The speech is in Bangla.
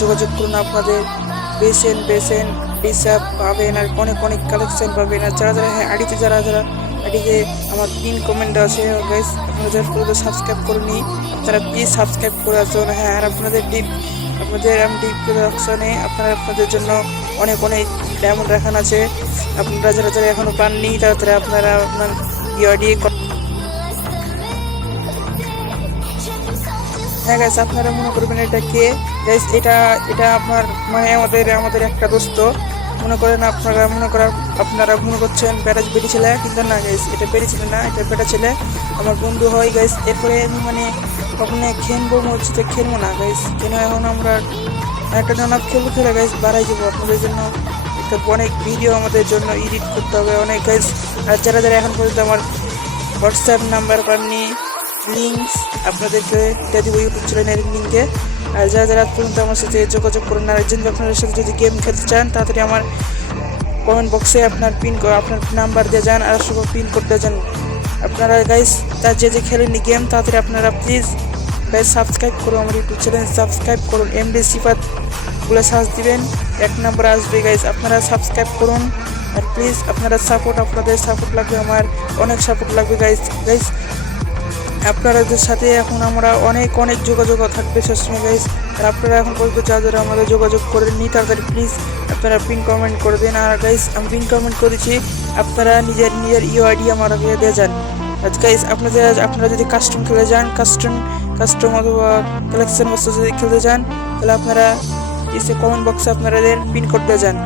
যোগাযোগ করুন। আপনাদের বেসেন ডিসাপ পাবেন আর অনেক অনেক কালেকশন পাবেন। আর যারা যারা হ্যাঁ আইডিতে যারা আমার পিন কমেন্ট আছে গাইস, আপনারা যারা সাবস্ক্রাইব করেনি আপনারা প্লিজ সাবস্ক্রাইব করে আসুন। হ্যাঁ আর আপনাদের ডিপ প্রোডাকশনে আপনাদের জন্য অনেক অনেক ডায়মন্ড রাখানো আছে। আপনারা যারা যারা এখনো পাননি তারা আপনারা আপনার ইয়ে হ্যাঁ গাইস, আপনারা মনে করবেন এটা কে গাইস, এটা আপনার মানে আমাদের একটা দোস্ত মনে করেন। আপনারা মনে করছেন বেটি ছেলে, কিন্তু না গাইস, এটা বেটি ছেলে না, এটা বেটা ছেলে, আমার বন্ধু হয় গাইস। এরপরে আমি মানে কখনো খেলবো না গাইস, কেন এখন আমরা একটা নানা খেলে গাইস বাড়াই যাবো আপনাদের জন্য। একটা অনেক ভিডিও আমাদের জন্য এডিট করতে হবে অনেক গাইস। আর যারা যারা এখন পর্যন্ত আমার হোয়াটসঅ্যাপ নাম্বার পাননি, লিঙ্কস আপনাদেরকে দিয়ে দিব ইউটিউব চ্যানেলের লিঙ্কে। আর যারা যারা পর্যন্ত আমার সাথে যোগাযোগ করুন। আর আপনাদের সাথে যদি গেম খেলতে চান তাড়াতাড়ি আমার কমেন্ট বক্সে আপনার নাম্বার দিয়ে যান আর সব পিন করতে যান। আপনারা গাইস তার যে খেলেননি গেম তাড়াতাড়ি আপনারা প্লিজ গাইস সাবস্ক্রাইব করুন, আমার ইউটিউব চ্যানেল সাবস্ক্রাইব করুন। এমডি সিফাত গুলো সার্চ দিবেন, 1 নম্বর আসবে গাইস। আপনারা সাবস্ক্রাইব করুন আর প্লিজ আপনাদের সাপোর্ট লাগবে, আমার অনেক সাপোর্ট লাগবে গাইস। আপনাদের সাথে এখন আমরা অনেক যোগাযোগ থাকবে সবসময় গাইস। আর আপনারা এখন পর্যন্ত যারা আমাদের যোগাযোগ করেননি তাড়াতাড়ি প্লিজ আপনারা পিন কমেন্ট করে দিন। আর গাইস আমি পিন কমেন্ট করেছি, আপনারা নিজের ইউআইডি আমাকে দিয়ে যান গাইস। আপনারা যদি কাস্টম খেলে যান, কাস্টম অথবা কালেকশন বস্তু যদি খেলতে যান তাহলে আপনারা কমেন্ট বক্সে আপনাদের পিন করতে যান।